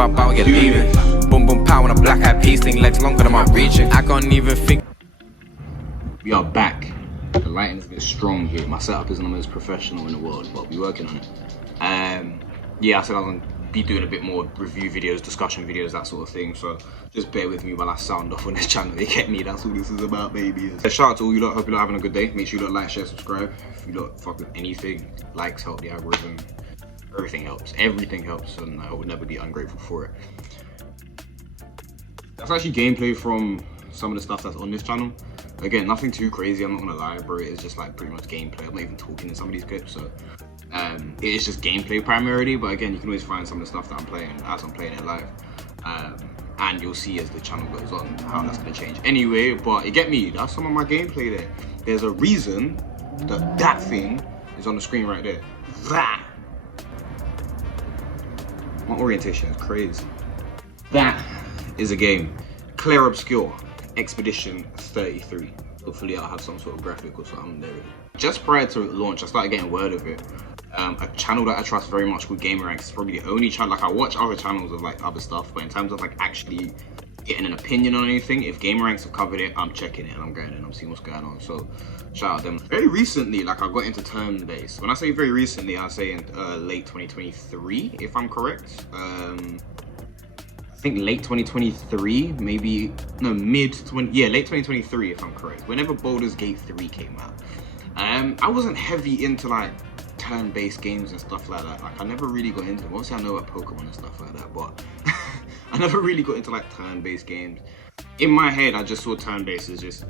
bop out, you're leaving. Boom boom pow on a black eyed peas thing, legs longer than my reaching. I can't even think. We are back. The lighting is a bit strong here. My setup isn't the most professional in the world, but we're working on it. Yeah, I said I was gonna be doing a bit more review videos, discussion videos, that sort of thing. So just bear with me while I sound off on this channel. You get me? That's what this is about, baby. Shout out to all you lot. Hope you lot having a good day. Make sure you lot like, share, subscribe. If you lot fuck with anything, likes help the algorithm. Everything helps. Everything helps, and I would never be ungrateful for it. That's actually gameplay from some of the stuff that's on this channel. Again, nothing too crazy, I'm not gonna lie, bro. It's just like pretty much gameplay. I'm not even talking in some of these clips, so it is just gameplay primarily. But again, you can always find some of the stuff that I'm playing as I'm playing it live, and you'll see as the channel goes on how that's gonna change. Anyway, but you get me, that's some of my gameplay there. There's a reason that that thing is on the screen right there. That. My orientation is crazy. That is a game. Clair Obscur Expedition 33. Hopefully I'll have some sort of graphic or something there. Just prior to launch, I started getting word of it. A channel that I trust very much called GamerRanks is probably the only channel, like I watch other channels of like other stuff, but in terms of like actually getting an opinion on anything, if GamerRanks have covered it, I'm checking it and I'm going in, I'm seeing what's going on. So shout out them. Very recently, like I got into turn-based. When I say very recently, I say in late 2023, if I'm correct. I think late 2023, maybe, no, late 2023 if I'm correct. Whenever Baldurs Gate 3 came out. I wasn't heavy into like turn-based games and stuff like that. Like I never really got into them. Obviously I know about Pokemon and stuff like that, but I never really got into like turn-based games. In my head, I just saw turn-based as just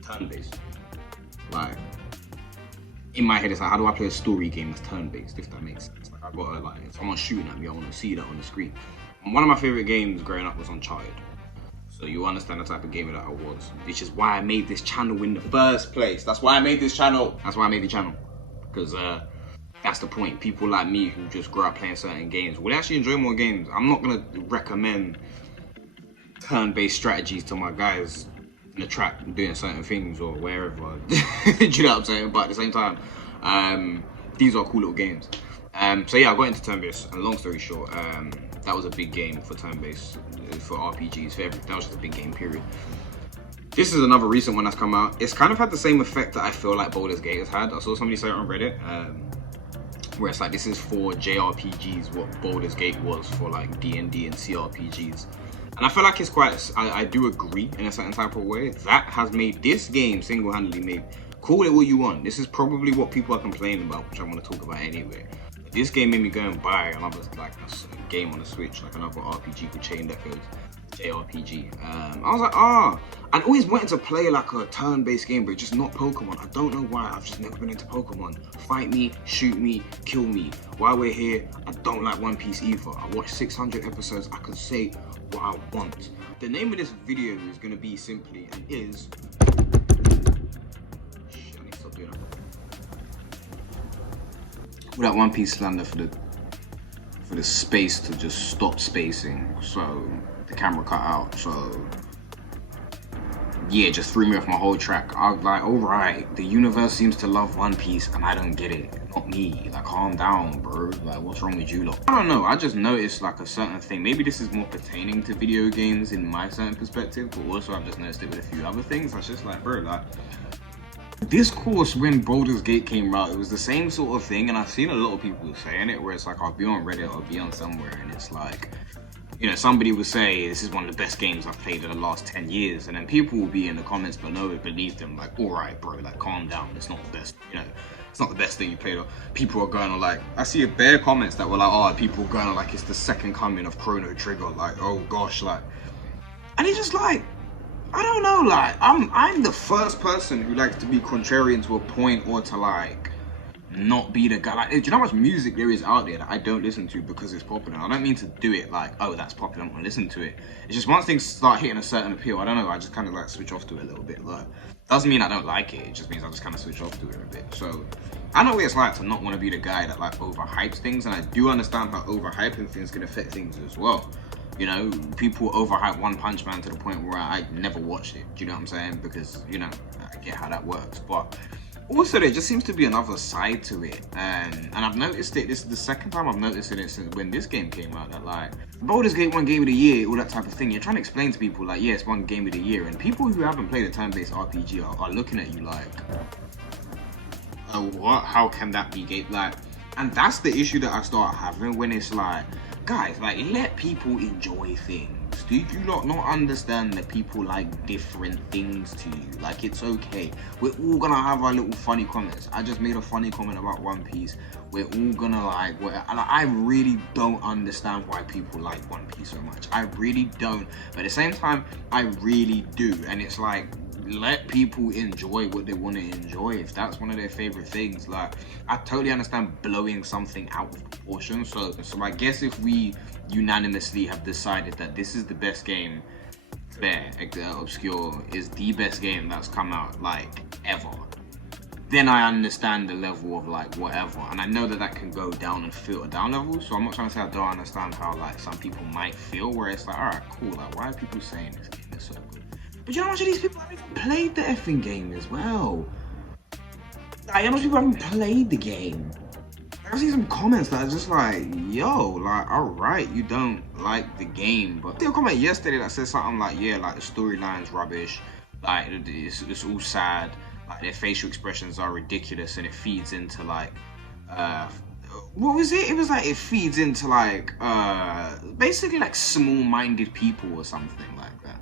turn-based. Like, in my head, it's like, how do I play a story game that's turn-based, if that makes sense? Like, I gotta, like, if someone's shooting at me, I wanna see that on the screen. And one of my favorite games growing up was Uncharted. So you understand the type of gamer that I was, which is why I made this channel in the first place. That's why I made this channel. That's why I made the channel. Because that's the point. People like me who just grew up playing certain games will actually enjoy more games. I'm not gonna recommend turn-based strategies to my guys in the track doing certain things or wherever. Do you know what I'm saying? But at the same time, these are cool little games. So yeah, I got into turn-based, and long story short, that was a big game for turn-based, for RPGs, for everything. That was just a big game, period. This is another recent one that's come out. It's kind of had the same effect that I feel like Baldurs Gate has had. I saw somebody say it on Reddit, where it's like, this is for JRPGs what Baldurs Gate was for like D&D and CRPGs. And I feel like it's quite, I do agree in a certain type of way. That has made this game single-handedly made, call it what you want. This is probably what people are complaining about, which I want to talk about anyway. This game made me go and buy another like a game on the Switch, like another RPG called Chain Echoes, JRPG. I was like, I'd always wanted to play like a turn-based game, but just not Pokemon. I don't know why, I've just never been into Pokemon. Fight me, shoot me, kill me. While we're here, I don't like One Piece either. I watched 600 episodes, I can say what I want. The name of this video is gonna be simply, and is, shit, I need to stop doing that. Without One Piece slander for the space to just stop spacing, so the camera cut out, so yeah, just threw me off my whole track. I was like, alright, the universe seems to love One Piece and I don't get it. Not me. Like, calm down, bro. Like, what's wrong with you lot? I don't know, I just noticed like a certain thing. Maybe this is more pertaining to video games in my certain perspective, but also I've just noticed it with a few other things. I was just like, bro, like, this course, when Baldurs Gate came out, it was the same sort of thing, and I've seen a lot of people saying it, where it's like, I'll be on Reddit, I'll be on somewhere, and it's like, you know, somebody would say, this is one of the best games I've played in the last 10 years, and then people will be in the comments below it, believe them, like, alright bro, like, calm down, it's not the best, you know, it's not the best thing you played. Or people are going on like, I see a bare comments that were like, oh, people going on like, it's the second coming of Chrono Trigger, like, oh gosh, like, and it's just like, I don't know, like, I'm the first person who likes to be contrarian to a point, or to like not be the guy. Like, do you know how much music there is out there that I don't listen to because it's popular? I don't mean to do it like, oh, that's popular, I'm gonna listen to it. It's just once things start hitting a certain appeal, I don't know, I just kind of like switch off to it a little bit. Like, doesn't mean I don't like it, it just means I just kind of switch off to it a bit. So I know what it's like to not want to be the guy that like overhypes things, and I do understand how overhyping things can affect things as well. You know, people overhype One Punch Man to the point where I never watched it. Do you know what I'm saying? Because, you know, I get how that works. But Also, there just seems to be another side to it, and I've noticed it. This is the second time I've noticed it since when this game came out. That like Baldur's Gate won Game of the Year, all that type of thing. You're trying to explain to people like, yeah, it's one Game of the Year, and people who haven't played a turn-based RPG are looking at you like, oh, what? How can that be game? Like, and that's the issue that I start having when it's like, guys, like, let people enjoy things. Do you not understand that people like different things to you? Like, it's okay. We're all gonna have our little funny comments. I just made a funny comment about One Piece. We're all gonna like, I really don't understand why people like One Piece so much. I really don't. But at the same time, I really do. And it's like, let people enjoy what they want to enjoy. If that's one of their favorite things, like, I totally understand blowing something out of proportion. So I guess if we unanimously have decided that this is the best game, Clair Obscur is the best game that's come out like ever, then I understand the level of like whatever, and I know that that can go down and filter down levels. So I'm not trying to say I don't understand how like some people might feel, where it's like, all right, cool, like, why are people saying this game is so good? But you know how much of these people haven't even played the effing game as well? Like, you know how much people haven't played the game? I see some comments that are just like, yo, like, alright, you don't like the game. But I did a comment yesterday that said something like, yeah, like, the storyline's rubbish, like, it's all sad, like, their facial expressions are ridiculous, and it feeds into, like, what was it? It was like, it feeds into, like, basically, like, small-minded people or something like that.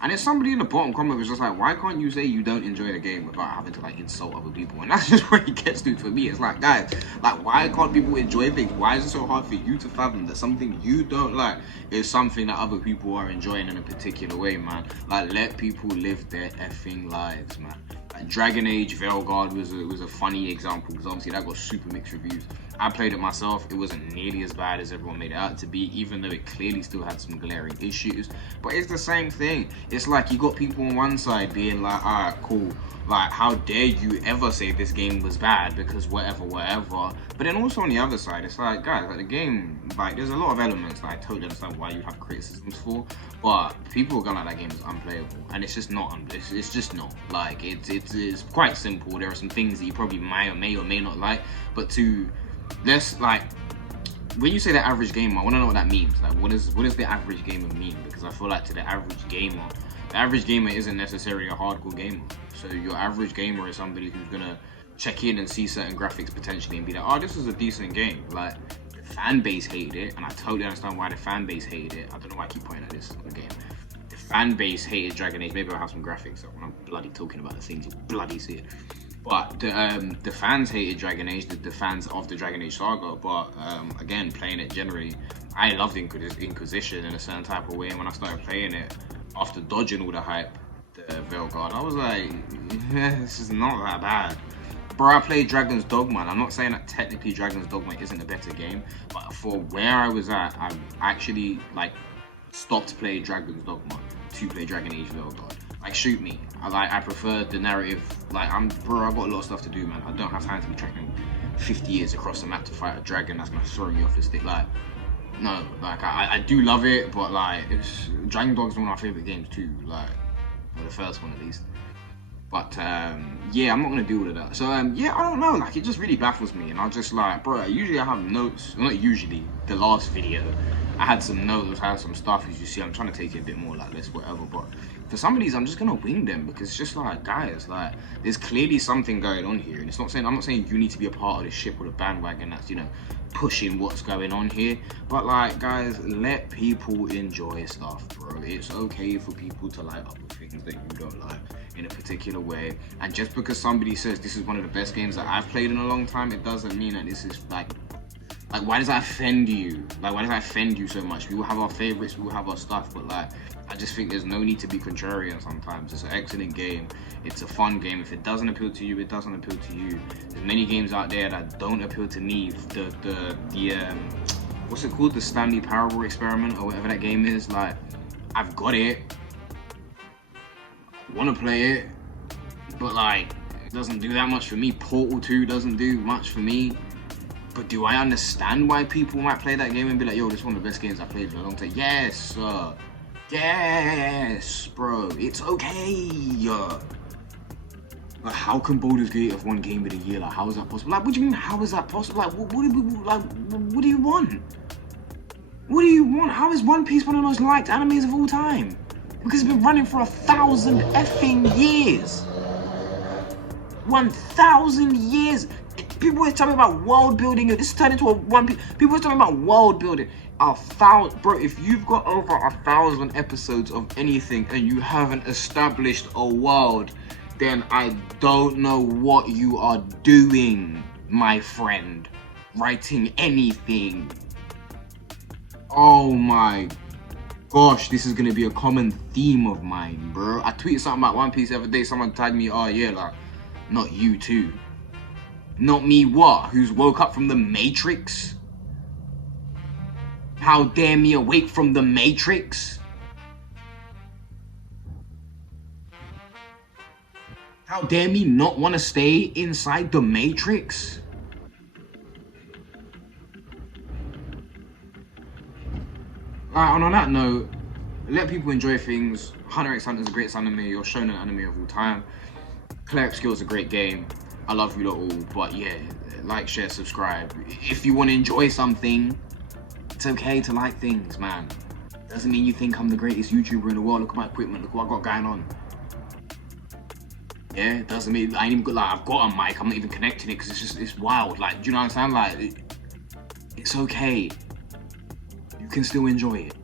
And then somebody in the bottom comment was just like, why can't you say you don't enjoy the game without having to like insult other people? And that's just where it gets to for me. It's like, guys, like, why can't people enjoy things? Why is it so hard for you to fathom that something you don't like is something that other people are enjoying in a particular way, man? Like, let people live their effing lives, man. Like, Dragon Age Veilguard was a funny example, because obviously that got super mixed reviews. I played it myself. It wasn't nearly as bad as everyone made it out to be, even though it clearly still had some glaring issues. But it's the same thing. It's like you got people on one side being like, alright, cool, like, how dare you ever say this game was bad because whatever. But then also on the other side, it's like, guys, like, the game, like, there's a lot of elements that I totally understand why you have criticisms for, but people are gonna like that game is unplayable, and it's just not. It's just not. Like, it's quite simple. There are some things that you probably may or may not like, but let's, like, when you say the average gamer, I want to know what that means. Like, what does the average gamer mean? Because I feel like to the average gamer isn't necessarily a hardcore gamer. So your average gamer is somebody who's gonna check in and see certain graphics potentially and be like, oh, this is a decent game. Like, the fan base hated it, and I totally understand why the fan base hated it. I don't know why I keep pointing at this on the game. The fan base hated Dragon Age. Maybe I'll have some graphics when I'm bloody talking about the things you bloody see it. But the fans hated Dragon Age, the fans of the Dragon Age saga. But again, playing it generally, I loved Inquisition in a certain type of way. And when I started playing it, after dodging all the hype, the Veilguard, I was like, this is not that bad. Bro, I played Dragon's Dogma, and I'm not saying that technically Dragon's Dogma isn't a better game, but for where I was at, I actually like stopped playing Dragon's Dogma to play Dragon Age Veilguard. Like, shoot me. I prefer the narrative. Like, bro, I've got a lot of stuff to do, man. I don't have time to be trekking 50 years across the map to fight a dragon that's gonna throw me off the stick. Like, no, like, I do love it, but like, Dragon Dog's one of my favorite games too. Like, well, the first one at least. But yeah, I'm not gonna do all of that. So yeah, I don't know. Like, it just really baffles me, and I'm just like, bro. Usually I have notes. Well, not usually. The last video, I had some notes, I had some stuff. As you see, I'm trying to take it a bit more like this, whatever. But for some of these, I'm just gonna wing them, because it's just like, guys, like, there's clearly something going on here, and it's not saying, I'm not saying you need to be a part of the ship or the bandwagon that's, you know, pushing what's going on here. But like, guys, let people enjoy stuff, bro. It's okay for people to like other things that you don't like in a particular way. And just because somebody says this is one of the best games that I've played in a long time, it doesn't mean that this is like, why does that offend you? Like, why does that offend you so much? We will have our favorites, we will have our stuff, but like, I just think there's no need to be contrarian sometimes. It's an excellent game. It's a fun game. If it doesn't appeal to you, it doesn't appeal to you. There's many games out there that don't appeal to me. What's it called? The Stanley Parable Experiment, or whatever that game is. Like, I've got it. I want to play it, but like, it doesn't do that much for me. Portal 2 doesn't do much for me. But do I understand why people might play that game and be like, yo, this is one of the best games I've played for a long time? Yes, sir. Yes, bro. It's okay. Like, how can Baldur's Gate have won Game of the Year? Like, how is that possible? Like, what do you mean, how is that possible? Like, what do you want? What do you want? How is One Piece one of the most liked animes of all time? Because it's been running for 1,000 effing years. 1,000 years. People always tell me about world building. This turned into a One Piece. People always tell me about world building. Bro, if you've got over 1,000 episodes of anything and you haven't established a world, then I don't know what you are doing, my friend. Writing anything. Oh my gosh, this is gonna be a common theme of mine, bro. I tweeted something about One Piece the other day. Someone tagged me, oh yeah, like, not you too. Not me what? Who's woke up from the Matrix? How dare me awake from the Matrix? How dare me not want to stay inside the Matrix? And on that note, let people enjoy things. Hunter x Hunter is a great anime, or shonen anime of all time. Clair Obscur is a great game. I love you lot all, but yeah, like, share, subscribe. If you want to enjoy something, it's okay to like things, man. Doesn't mean you think I'm the greatest YouTuber in the world. Look at my equipment, look what I got going on. Yeah, doesn't mean I ain't even got, like, I've got a mic, I'm not even connecting it because it's wild. Like, do you know what I'm saying? Like, it's okay. You can still enjoy it.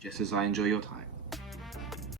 Just as I enjoy your time.